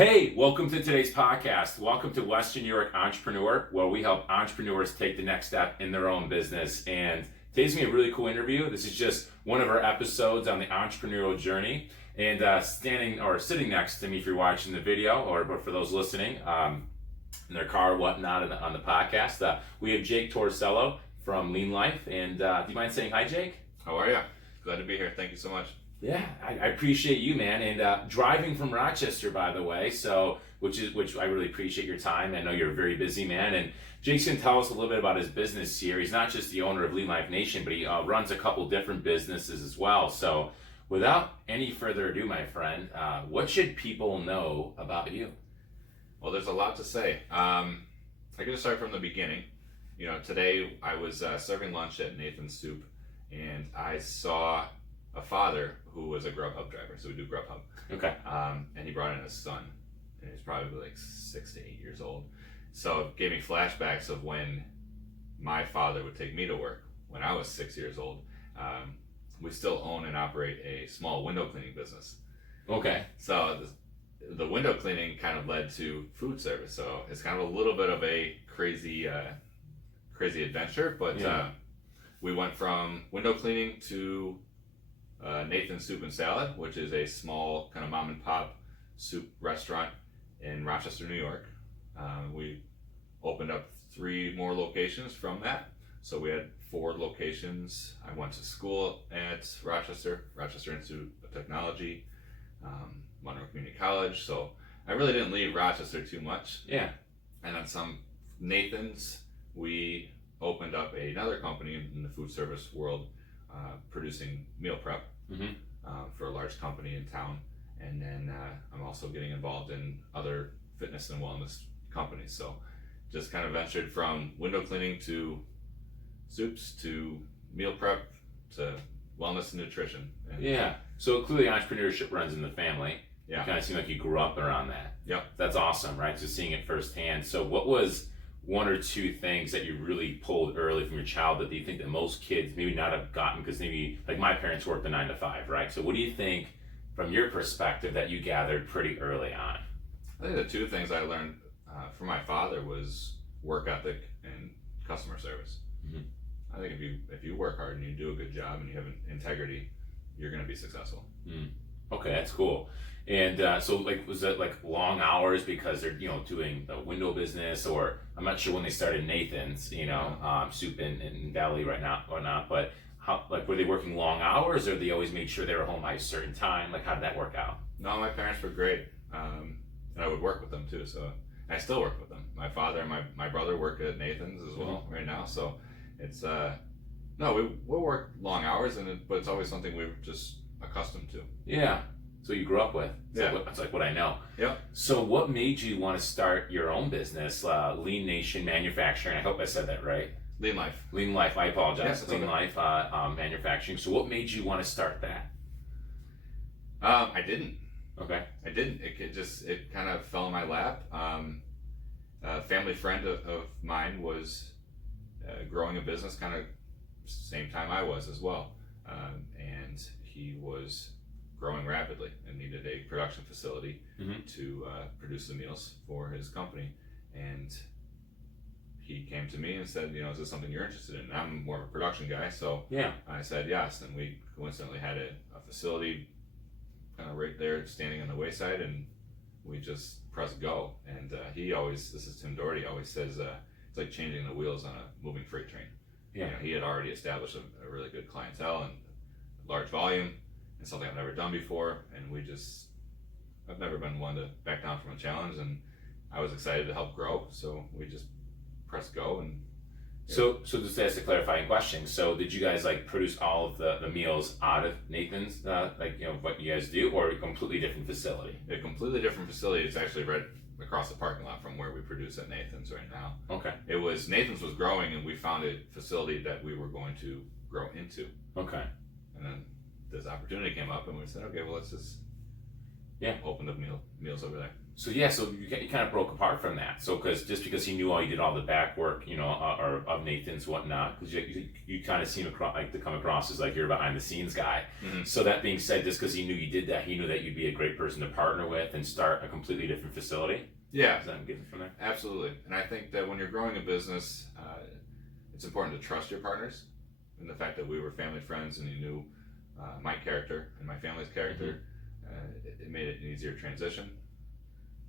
Hey, welcome to today's podcast. Welcome to Western New York Entrepreneur, where we help entrepreneurs take the next step in their own business. And today's gonna be a really cool interview. This is just one of our episodes on the entrepreneurial journey. And sitting next to me, if you're watching the video, but for those listening in their car or whatnot on the podcast, we have Jake Torcello from Lean Life. And do you mind saying hi, Jake? How are you? Glad to be here. Thank you so much. Yeah, I appreciate you, man, and driving from Rochester, by the way. So, which I really appreciate your time. I know you're a very busy man, and Jake's gonna tell us a little bit about his business here. He's not just the owner of Lean Life Nation, but he runs a couple different businesses as well. So, without any further ado, my friend, what should people know about you? Well, there's a lot to say. I can just start from the beginning. You know, today I was serving lunch at Nathan's Soup, and I saw a father who was a Grubhub driver, so we do Grubhub. Okay. And he brought in his son, and he's probably like 6 to 8 years old. So it gave me flashbacks of when my father would take me to work when I was 6 years old. We still own and operate a small window cleaning business. Okay. So the window cleaning kind of led to food service. So it's kind of a little bit of a crazy adventure, but yeah. We went from window cleaning to Nathan's Soup and Salad, which is a small kind of mom and pop soup restaurant in Rochester, New York. We opened up 3 more locations from that. So we had 4 locations. I went to school at Rochester Institute of Technology, Monroe Community College. So I really didn't leave Rochester too much. Yeah. And then Nathan's, we opened up another company in the food service world, producing meal prep for a large company in town. And then I'm also getting involved in other fitness and wellness companies. So just kind of ventured from window cleaning to soups to meal prep to wellness and nutrition. And yeah. So clearly entrepreneurship runs in the family. Yeah. You kind of seem like you grew up around that. Yep. That's awesome, right? Just seeing it firsthand. So what was 1 or 2 things that you really pulled early from your childhood that you think that most kids maybe not have gotten, because maybe like my parents worked a 9 to 5, right? So what do you think from your perspective that you gathered pretty early on? I think the 2 things I learned from my father was work ethic and customer service. Mm-hmm. I think if you work hard and you do a good job and you have integrity, you're going to be successful. Okay, that's cool. And so, like, was it like long hours because they're doing the window business, or I'm not sure when they started Nathan's, soup in Valley right now or not, but how, like, were they working long hours, or they always made sure they were home by a certain time? Like, how did that work out? No, my parents were great, and I would work with them too. So I still work with them. My father and my brother work at Nathan's as well right now. So it's we'll work long hours, but it's always something we're just accustomed to. Yeah. So you grew up with. Yeah. That's like what I know. Yep. So what made you want to start your own business, Lean Nation Manufacturing? I hope I said that right. Lean Life. Lean Life. I apologize. Yeah, Lean Life Manufacturing. So what made you want to start that? I didn't. Okay. I didn't. It kind of fell in my lap. A family friend of mine was growing a business kind of same time I was as well, and he was growing rapidly and needed a production facility to produce the meals for his company. And he came to me and said, is this something you're interested in? And I'm more of a production guy, so yeah. I said yes. And we coincidentally had a facility kind of right there standing on the wayside, and we just pressed go. And this is Tim Doherty, always says it's like changing the wheels on a moving freight train. Yeah. He had already established a really good clientele and large volume, and something I've never done before, and I've never been one to back down from a challenge, and I was excited to help grow, so we just pressed go. And So just to ask a clarifying question, so did you guys like produce all of the meals out of Nathan's, what you guys do, or a completely different facility? A completely different facility. It's actually right across the parking lot from where we produce at Nathan's right now. Okay. Nathan's was growing, and we found a facility that we were going to grow into. Okay. And then this opportunity came up, and we said, okay, well, let's just Yeah. opened up meals over there. So so you kind of broke apart from that. So because he knew you did all the back work, or of Nathan's whatnot, because you kind of seem to come across as like you're a behind the scenes guy. Mm-hmm. So that being said, just because he knew you did that, he knew that you'd be a great person to partner with and start a completely different facility. Yeah, Is that what I'm getting from there? absolutely. And I think that when you're growing a business, it's important to trust your partners. And the fact that we were family friends and you knew my character and my family's character, it made it an easier transition.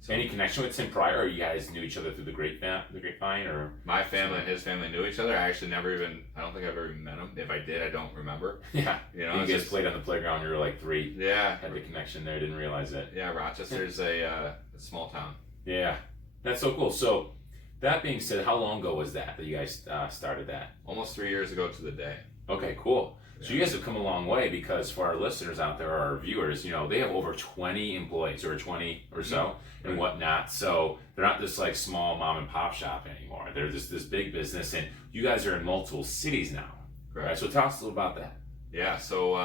So Any connection with Tim prior, or you guys knew each other through the grapevine, or? my family and his family knew each other. I actually I don't think I've ever met him. If I did, I don't remember. Yeah. You know, You it's guys just- played on the playground when you were like 3. Yeah, Had the connection there, didn't realize it. yeah. Rochester's a small town. Yeah. That's so cool. So that being said, how long ago was that you guys started that? Almost 3 years ago to the day. Okay, cool. So you Yeah. guys have come a long way, because for our listeners out there, our viewers, they have over 20 employees, or 20 or so, and Right. whatnot. So they're not this like small mom and pop shop anymore. They're this big business, and you guys are in multiple cities now. Correct. Right. So tell us a little about that. Yeah, so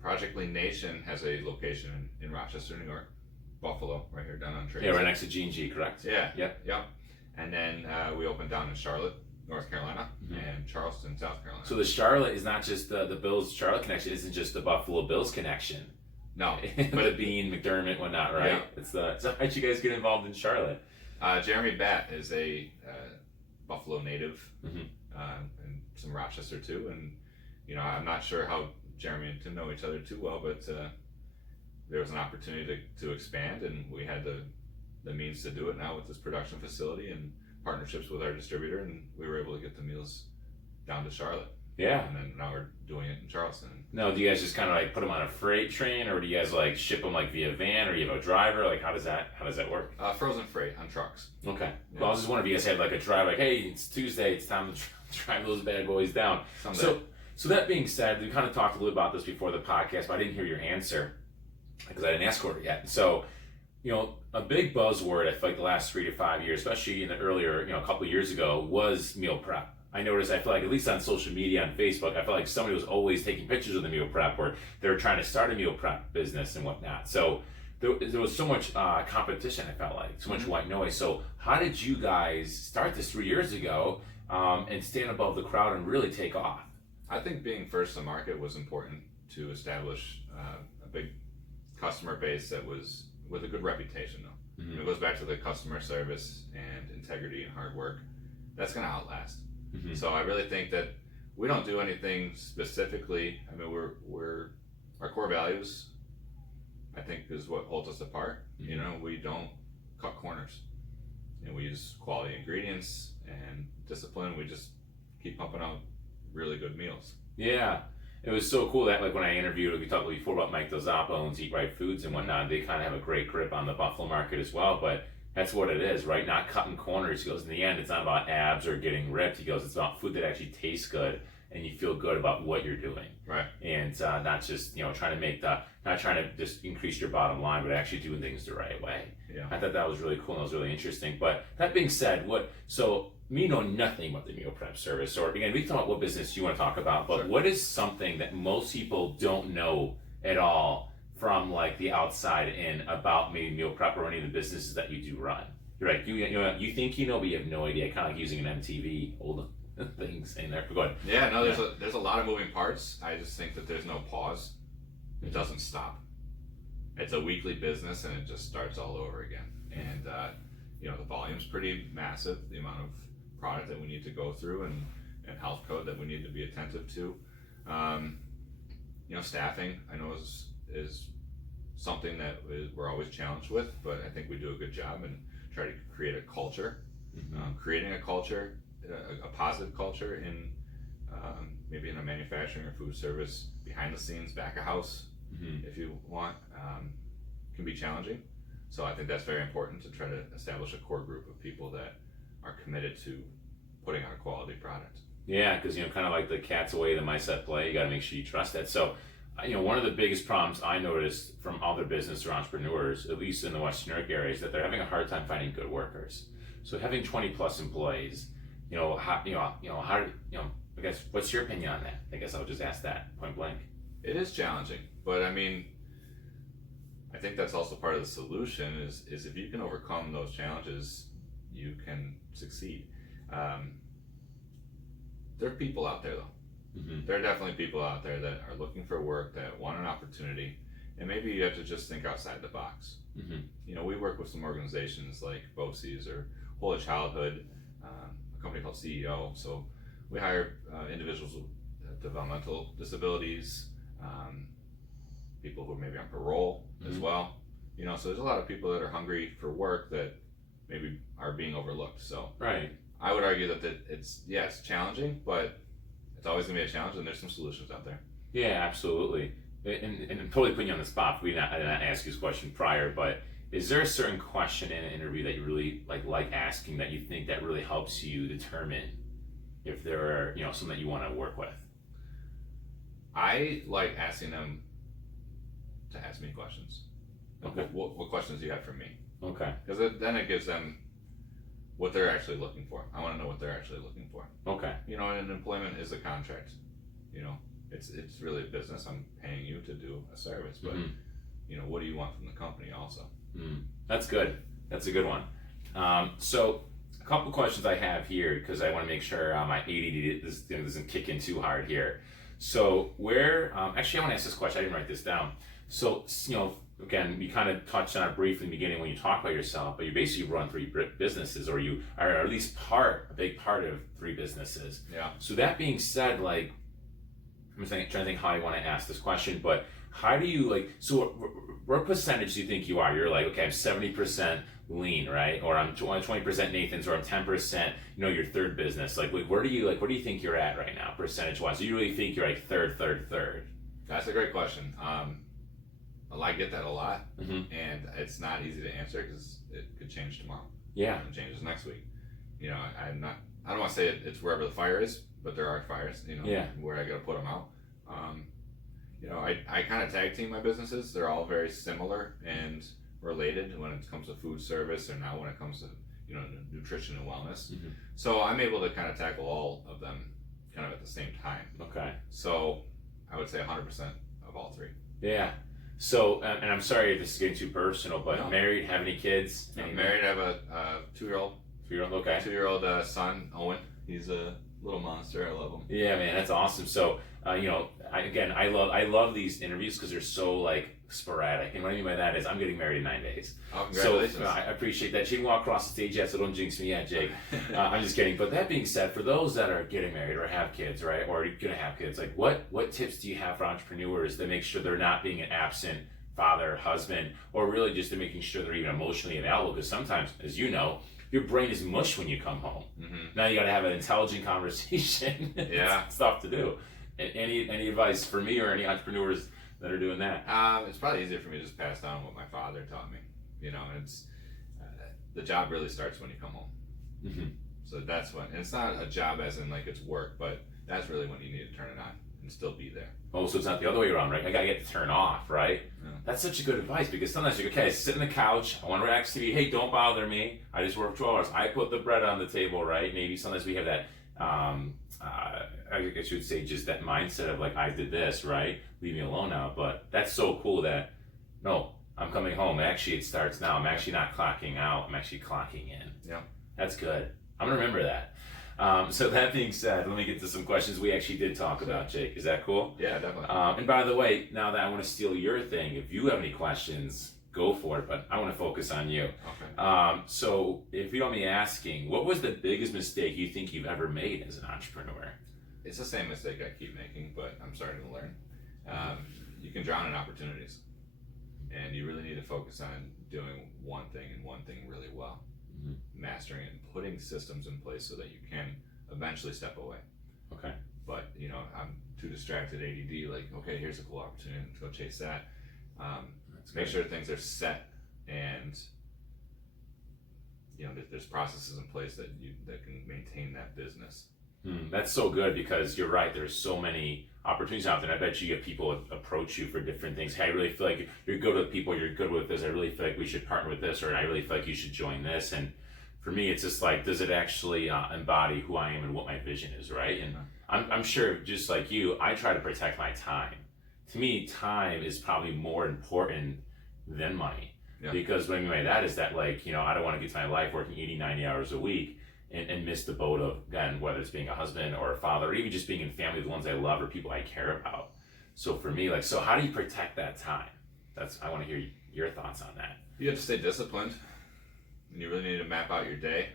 Project Lean Nation has a location in Rochester, New York, Buffalo, right here down on Trace. Yeah, right next to G&G, correct? Yeah, Yep. yep. And then we opened down in Charlotte, North Carolina, Mhm. and Charleston, South Carolina. So the Charlotte is not just the Bills Charlotte connection. Isn't just the Buffalo Bills connection. no, But the Bean, McDermott, whatnot, right? Yeah. It's so how'd you guys get involved in Charlotte? Jeremy Batt is a Buffalo native, Mhm. and some Rochester too. And I'm not sure how Jeremy and Tim know each other too well, but there was an opportunity to expand, and we had the means to do it now with this production facility and partnerships with our distributor, and we were able to get the meals down to Charlotte. Yeah. And then now we're doing it in Charleston. No, do you guys just kind of like put them on a freight train, or do you guys like ship them like via van, or you have a driver? Like how does that work? Frozen freight on trucks. Okay. Yeah. Well, I was just wondering if you guys had like a drive, like, hey, it's Tuesday, it's time to drive those bad boys down. Someday. So that being said, we kind of talked a little about this before the podcast, but I didn't hear your answer because I didn't ask for it yet. So, a big buzzword I feel like the last 3 to 5 years, especially in the earlier, a couple of years ago, was meal prep. I noticed, I feel like, at least on social media, on Facebook, I feel like somebody was always taking pictures of the meal prep, or they were trying to start a meal prep business and whatnot. So there was so much competition, I felt like, so much white noise. So how did you guys start this 3 years ago and stand above the crowd and really take off? I think being first to market was important to establish a big customer base that was with a good reputation, though. Mhm. It goes back to the customer service and integrity and hard work. That's going to outlast. Mhm. So I really think that we don't do anything specifically. I mean, we're our core values, I think, is what holds us apart. Mhm. We don't cut corners, and we use quality ingredients and discipline. We just keep pumping out really good meals. Yeah, it was so cool that like when I interviewed, we talked before about Mike Delzappo and Eat Right Foods and whatnot. They kind of have a great grip on the Buffalo market as well, but that's what it is, right? Not cutting corners. He goes, in the end, it's not about abs or getting ripped. He goes, it's about food that actually tastes good and you feel good about what you're doing, Right. and not just trying to make not trying to just increase your bottom line, but actually doing things the right way. Yeah. I thought that was really cool and it was really interesting. But that being said, me know nothing about the meal prep service, or again, we can talk about what business you want to talk about, but Sure. what is something that most people don't know at all from like the outside in about maybe meal prep or any of the businesses that you do run? You're like, you think you know, but you have no idea. Kind of like using an MTV old thing saying there. But go ahead. Yeah, no, there's a lot of moving parts. I just think that there's no pause. It doesn't stop. It's a weekly business, and it just starts all over again. And the volume's pretty massive. The amount of product that we need to go through, and health code that we need to be attentive to. Staffing, I know is something that we're always challenged with, but I think we do a good job and try to create a culture. Creating a culture, a positive culture in maybe in a manufacturing or food service, behind the scenes, back of house, if you want, can be challenging. So I think that's very important to try to establish a core group of people that are committed to putting out a quality product. Yeah, because kind of like the cat's away, the mice at play. You got to make sure you trust that. So, one of the biggest problems I noticed from other business or entrepreneurs, at least in the Western New York area, is that they're having a hard time finding good workers. So having 20 plus employees, I guess, what's your opinion on that? I guess I'll just ask that point blank. It is challenging, but I mean, I think that's also part of the solution is if you can overcome those challenges, you can succeed. There are people out there though. Mm-hmm. There are definitely people out there that are looking for work, that want an opportunity, and maybe you have to just think outside the box. Mm-hmm. You know, we work with some organizations like BOCES or Whole of Childhood, a company called CEO. So we hire individuals with developmental disabilities, people who are maybe on parole as well. You know, so there's a lot of people that are hungry for work that maybe are being overlooked. So Right. I would argue that it's challenging, but it's always gonna be a challenge, and there's some solutions out there. Yeah, absolutely. And I'm totally putting you on the spot. I did not ask you this question prior, but is there a certain question in an interview that you really like asking that you think that really helps you determine if there are, you know, something that you want to work with? I like asking them to ask me questions. Okay. What questions do you have for me? Okay. Because then it gives them what they're actually looking for. I want to know what they're actually looking for. Okay. You know, and employment is a contract. You know, it's really a business. I'm paying you to do a service, but you know, what do you want from the company also? That's good. That's a good one. So a couple questions I have here because I want to make sure my ADD doesn't kick in too hard here. So actually I want to ask this question. I didn't write this down. So, you know, again, we kind of touched on it briefly in the beginning when you talk about yourself, but you basically run 3 businesses, or you are at least a big part of 3 businesses. Yeah. So that being said, like, trying to think how I want to ask this question, but how do you so what percentage do you think you are? You're like, okay, I'm 70% lean, right? Or I'm 20% Nathan's, or I'm 10%, you know, your 3rd business. Like, where do you think you're at right now, percentage wise? Do you really think you're like third? That's a great question. I get that a lot, Mm-hmm. and it's not easy to answer because it could change tomorrow. Yeah. And it changes next week. You know, I don't want to say it's wherever the fire is, but there are fires. You know, Yeah. where I got to put them out. You know, I kind of tag team my businesses. They're all very similar and related when it comes to food service, or now when it comes to, you know, nutrition and wellness. Mm-hmm. So I'm able to kind of tackle all of them kind of at the same time. Okay. So I would say 100% of all 3. Yeah. So, and I'm sorry if this is getting too personal, but No. married, have any kids? I'm married. I have a 2-year-old. 2-year-old, okay. 2-year-old son, Owen. He's a little monster. I love him. Yeah, man, that's awesome. So, you know, I love these interviews because they're so like sporadic. And what I mean by that is I'm getting married in 9 days. Oh, congratulations. So I appreciate that. She didn't walk across the stage yet, so don't jinx me yet, Jake. I'm just kidding. But that being said, for those that are getting married or have kids, right, or you're gonna have kids, like what tips do you have for entrepreneurs that make sure they're not being an absent father, husband, or really just making sure they're even emotionally available? Because sometimes, as you know, your brain is mush when you come home. Mm-hmm. Now you got to have an intelligent conversation. Yeah. It's tough to do. Any advice for me or any entrepreneurs that are doing that? It's probably easier for me to just pass down what my father taught me. You know, it's the job really starts when you come home. Mm-hmm. So that's when, and it's not a job as in like it's work, but that's really when you need to turn it on and still be there. Oh, so it's not the other way around, right? I gotta get to turn off, right? Yeah. That's such a good advice because sometimes you're okay, I sit on the couch, I want to relax TV, hey, don't bother me. I just work 12 hours. I put the bread on the table, right? Maybe sometimes we have that, I guess you would say just that mindset of like, I did this, right? Leave me alone now. But that's so cool that, no, I'm coming home. Actually, it starts now. I'm actually not clocking out. I'm actually clocking in. Yeah. That's good. I'm gonna remember that. So that being said, let me get to some questions we actually did talk about, Jake. Is that cool? Yeah, definitely. And by the way, now that I want to steal your thing, if you have any questions, go for it, but I want to focus on you. Okay. So if you don't mind me asking, what was the biggest mistake you think you've ever made as an entrepreneur? It's the same mistake I keep making, but I'm starting to learn. You can drown in opportunities, and you really need to focus on doing one thing and one thing really well. Mm-hmm. Mastering it and putting systems in place so that you can eventually step away. Okay. But, you know, I'm too distracted, ADD, like, okay, here's a cool opportunity, let's go chase that. Make sure things are set, and, you know, there's processes in place that can maintain that business. That's so good because you're right. There's so many opportunities out there. And I bet you get people approach you for different things. Hey, I really feel like you're good with people. You're good with this. I really feel like we should partner with this, or I really feel like you should join this. And for me, it's just like, does it actually embody who I am and what my vision is, right? And I'm sure, just like you, I try to protect my time. To me, time is probably more important than money. Yeah. Because what I mean by that is that, like, you know, I don't want to get to my life working 80, 90 hours a week and miss the boat of, again, whether it's being a husband or a father, or even just being in family with the ones I love or people I care about. So for me, like, so how do you protect that time? I want to hear your thoughts on that. You have to stay disciplined, and you really need to map out your day.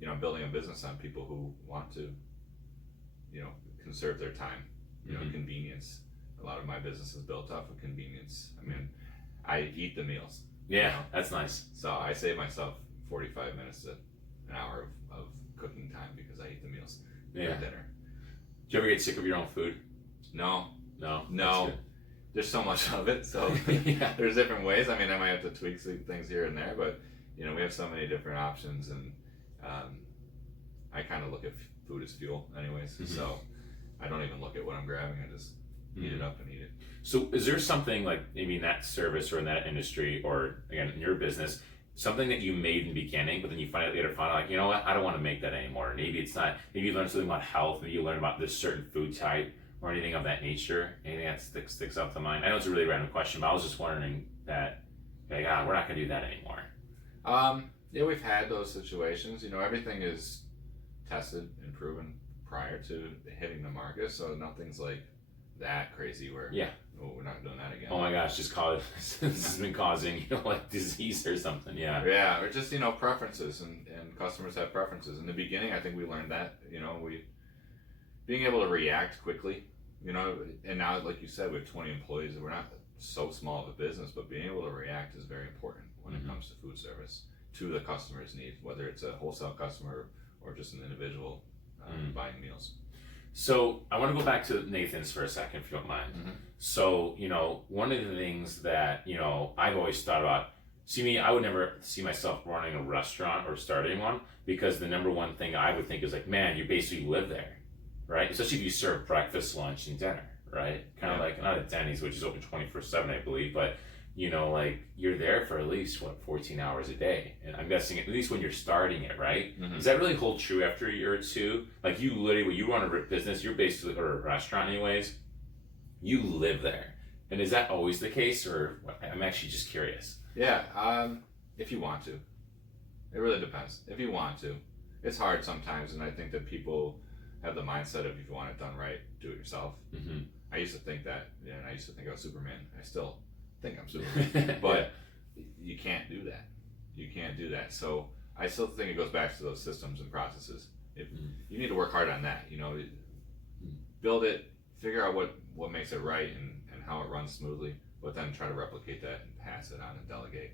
You know, building a business on people who want to, you know, conserve their time. You know, convenience. A lot of my business is built off of convenience. I mean, I eat the meals. Yeah, you know? that's nice. So I save myself 45 minutes to an hour of cooking time because I eat the meals for dinner. Do you ever get sick of your own food? No. No. There's so much of it, so there's different ways. I mean, I might have to tweak some things here and there, but you know, we have so many different options, and I kind of look at food as fuel, anyways. So I don't even look at what I'm grabbing; I just heat it up and eat it. So, is there something like maybe in that service or in that industry, or again in your business, something that you made in the beginning, but then you later find out, like, you know what, I don't want to make that anymore. Maybe it's not. Maybe you learn something about health. Maybe you learn about this certain food type or anything of that nature. Anything that sticks out to mind. I know it's a really random question, but I was just wondering that, like, we're not gonna do that anymore. Yeah, we've had those situations. You know, everything is tested and proven prior to hitting the market, so nothing's like that crazy where we're not doing that again. Oh my gosh, this has been causing, you know, like disease or something. Yeah, or just, you know, preferences, and customers have preferences. In the beginning, I think we learned that, you know, being able to react quickly, you know, and now, like you said, we have 20 employees, and we're not so small of a business, but being able to react is very important when it comes to food service to the customer's need, whether it's a wholesale customer or just an individual buying meals. So I want to go back to Nathan's for a second, if you don't mind. So, you know, one of the things that, you know, I've always thought about, I would never see myself running a restaurant or starting one, because the number one thing I would think is like, man, you basically live there, right? Especially if you serve breakfast, lunch, and dinner, right? Kind of like, not at Denny's, which is open 24/7, I believe, but, you know, like, you're there for at least, 14 hours a day. And I'm guessing at least when you're starting it, right? Does that really hold true after a year or two? Like, you literally, when you run a business, you're basically, or a restaurant anyways, you live there. And is that always the case, or I'm actually just curious? Yeah, if you want to. It really depends. If you want to. It's hard sometimes, and I think that people have the mindset of, if you want it done right, do it yourself. I used to think that, and I used to think I was Superman. I still think I'm Superman, but you can't do that. You can't do that. So I still think it goes back to those systems and processes. If you need to work hard on that, you know, build it, figure out what makes it right and how it runs smoothly, but then try to replicate that and pass it on and delegate.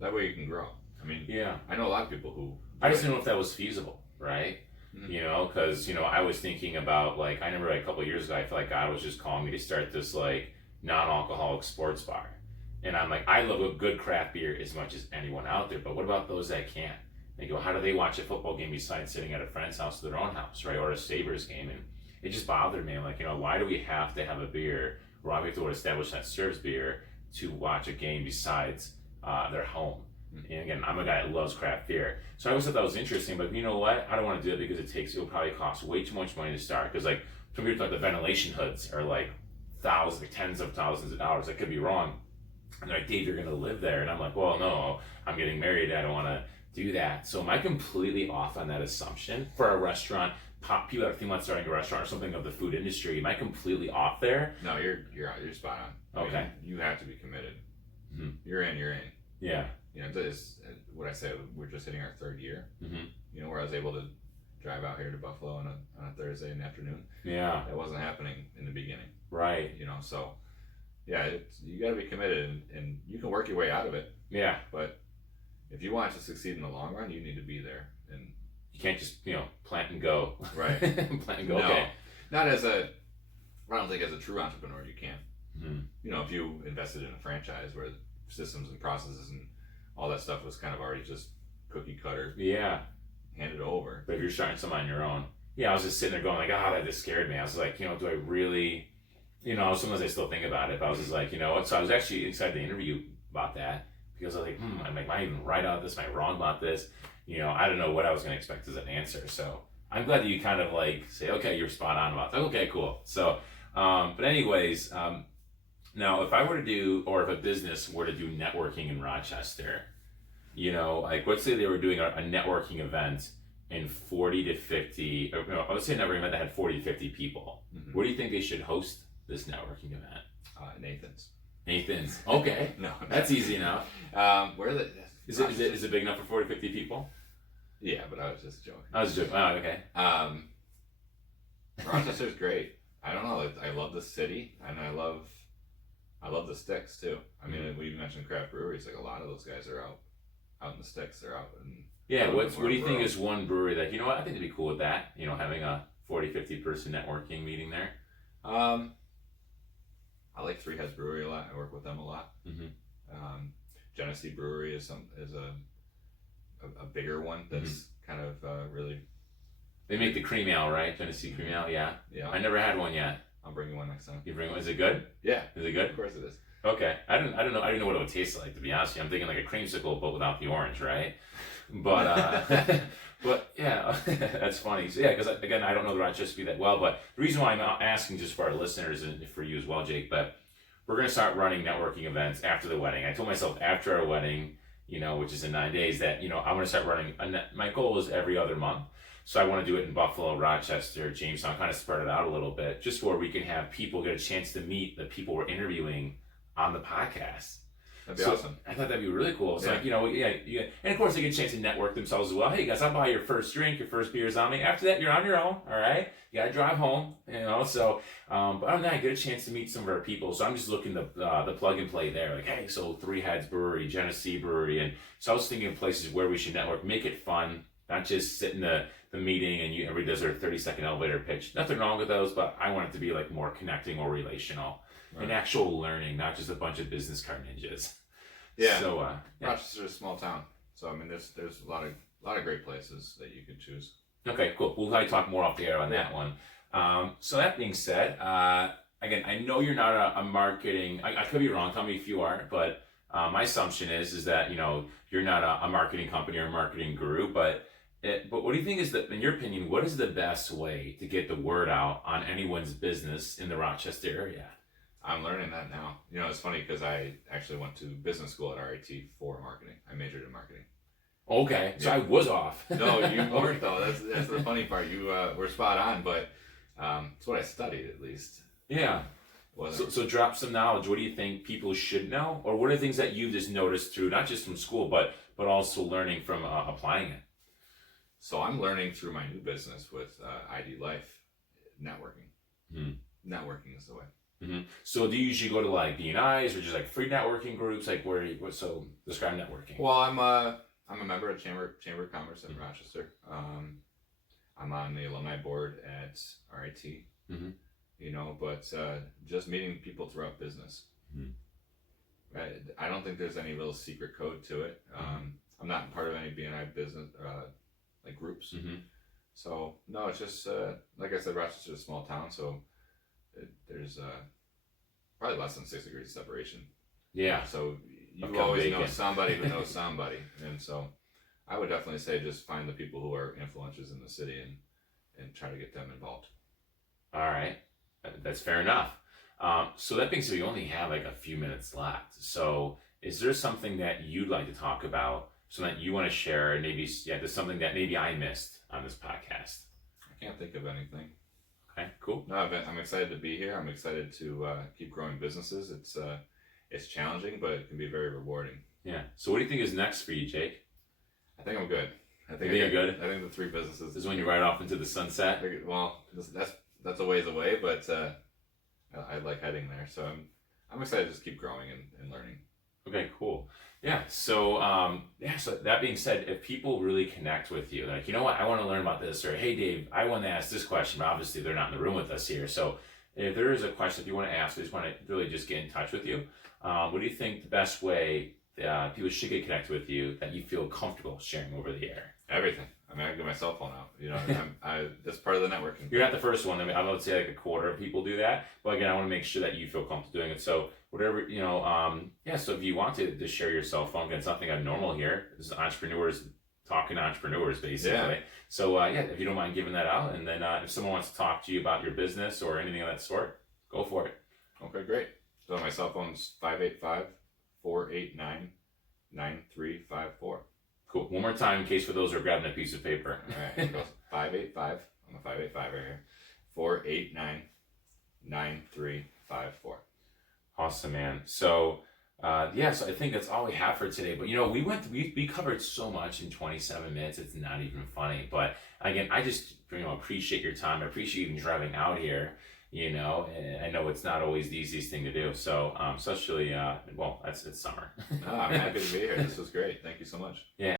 That way you can grow. I mean, I know a lot of people who. I just didn't know if that was feasible, right? You know, because, you know, I was thinking about, like, I remember, like, a couple of years ago, I felt like God was just calling me to start this, like, non-alcoholic sports bar. And I'm like, I love a good craft beer as much as anyone out there, but what about those that can't? They go, how do they watch a football game besides sitting at a friend's house or their own house, right? Or a Sabres game? And it just bothered me. I'm like, you know, why do we have to have a beer, or why do we have to establish that serves beer to watch a game besides their home? And again, I'm a guy that loves craft beer. So I always thought that was interesting, but you know what? I don't want to do it because it'll probably cost way too much money to start. Because, like, some people, like, the ventilation hoods are like thousands, like tens of thousands of dollars. I could be wrong. And they're like, Dave, you're going to live there. And I'm like, well, no, I'm getting married. I don't want to do that. So am I completely off on that assumption for a restaurant? People that are thinking about starting a restaurant or something of the food industry, am I completely off there? No, you're spot on. Okay. I mean, you have to be committed. You're in. Yeah. You know, this, what I say, we're just hitting our third year. You know, where I was able to drive out here to Buffalo on a Thursday in the afternoon. Yeah. That wasn't happening in the beginning. Right. You know, so yeah, you got to be committed, and you can work your way out of it. Yeah. But if you want to succeed in the long run, you need to be there. And you can't just, you know, plant and go. Right. Plant and go. No, okay. Not as I don't think as a true entrepreneur you can. You know, if you invested in a franchise where systems and processes and all that stuff was kind of already just cookie cutter. Yeah. Handed over. But if you're starting something on your own. Yeah, I was just sitting there going like, that just scared me. I was like, you know, do I really, you know, sometimes I still think about it, but I was just like, you know what? So I was actually excited to interview about that because I was like, I'm like, am I even right about this? Am I wrong about this? You know, I don't know what I was going to expect as an answer. So I'm glad that you kind of like say, okay, you're spot on about that. Okay, cool. So, but anyways, Now, if I were to do, or if a business were to do networking in Rochester, like let's say they were doing a networking event in 40 to 50, or, I would say a networking event that had 40 to 50 people. Mm-hmm. Where do you think they should host this networking event? Nathan's. Nathan's. Okay. No, that's easy enough. Where are the? Is it big enough for 40 to 50 people? Yeah, but I was just joking. I was joking. Oh, okay. Rochester's great. I don't know. I love the city, and I love the sticks too. I mean, we mentioned craft breweries. Like a lot of those guys are out in the sticks. They're out in. Yeah. What do you think is one brewery that I think it'd be cool with that? Having a 40, 50 person networking meeting there. I like Three Heads Brewery a lot. I work with them a lot. Mm-hmm. Genesee Brewery is a bigger one that's kind of really. They make the cream ale, right? Genesee cream ale, yeah. Yeah. I never had one yet. I'll bring you one next time. You bring one? Is it good? Yeah. Is it good? Of course it is. Okay. I don't know. I didn't know what it would taste like, to be honest with you. I'm thinking like a creamsicle, but without the orange, right? But but yeah, that's funny. So yeah, because again, I don't know the Rochester that well, but the reason why I'm asking just for our listeners and for you as well, Jake, but we're gonna start running networking events after the wedding. I told myself after our wedding, which is in 9 days, that I'm gonna start running. My goal is every other month. So I want to do it in Buffalo, Rochester, Jamestown, kind of spread it out a little bit, just where we can have people get a chance to meet the people we're interviewing on the podcast. That'd be awesome. I thought that'd be really cool. It's like, and of course they get a chance to network themselves as well. Hey guys, I'll buy your first drink, your first beer's on me. After that, you're on your own, all right? You gotta drive home, so, but other than that, I get a chance to meet some of our people. So I'm just looking the plug and play there. Like, hey, so Three Heads Brewery, Genesee Brewery. And so I was thinking of places where we should network, make it fun, not just sit in the meeting and everybody does their 30-second elevator pitch. Nothing wrong with those, but I want it to be like more connecting or relational and actual learning, not just a bunch of business card ninjas. Yeah. So Rochester's a small town, so I mean, there's a lot of great places that you could choose. Okay, cool. We'll probably talk more off the air on that one. So that being said, again, I know you're not a marketing. I could be wrong. Tell me if you are, but my assumption is that you're not a marketing company or a marketing guru, but what do you think is in your opinion, what is the best way to get the word out on anyone's business in the Rochester area? I'm learning that now. It's funny because I actually went to business school at RIT for marketing. I majored in marketing. Okay, so I was off. No, you weren't though. That's the funny part. You were spot on, but it's what I studied at least. Yeah. So drop some knowledge. What do you think people should know, or what are things that you've just noticed through not just from school, but also learning from applying it? So I'm learning through my new business with ID Life, networking. Networking is the way. Mm-hmm. So do you usually go to like BNIs or just like free networking groups? Like so describe networking. Well, I'm a member of Chamber of Commerce in Rochester. I'm on the alumni board at RIT. But just meeting people throughout business. I don't think there's any real secret code to it. I'm not part of any BNI business like groups. So no, it's just like I said, Rochester's a small town, so there's probably less than 6 degrees of separation. Yeah. So you always know somebody who knows somebody, and so I would definitely say just find the people who are influencers in the city and try to get them involved. All right, that's fair enough. So that being said, we only have like a few minutes left. So is there something that you'd like to talk about, something that you want to share, and maybe there's something that maybe I missed on this podcast? I can't think of anything. Okay, cool. No, I'm excited to be here. I'm excited to keep growing businesses. It's challenging, but it can be very rewarding. Yeah. So what do you think is next for you, Jake? I think I'm good. I think you're good. I think the 3 businesses. This is when you ride off into the sunset. Well, that's a ways away, but I like heading there. So I'm excited to just keep growing and learning. Okay, cool. Yeah. So so that being said, if people really connect with you, like, you know what, I want to learn about this, or hey Dave, I want to ask this question, but obviously they're not in the room with us here. So if there is a question that you want to ask, I just want to really just get in touch with you. What do you think the best way people should get connected with you that you feel comfortable sharing over the air? Everything. I mean, I get my cell phone out. That's part of the networking. You're not the first one. I mean, I would say like a quarter of people do that. But again, I want to make sure that you feel comfortable doing it. So whatever, so if you want to share your cell phone, again, something abnormal here. This is entrepreneurs talking to entrepreneurs, basically. Yeah. So if you don't mind giving that out, and then if someone wants to talk to you about your business or anything of that sort, go for it. Okay, great. So my cell phone's 585-489-9354. Cool. One more time in case for those who are grabbing a piece of paper. All right, it goes 585. I'm a 585 right here. 489-9354. Awesome, man. So, so I think that's all we have for today. But we covered so much in 27 minutes. It's not even funny. But again, I just appreciate your time. I appreciate you even driving out here. And I know it's not always the easiest thing to do. So, especially it's summer. I'm happy to be here. This was great. Thank you so much. Yeah.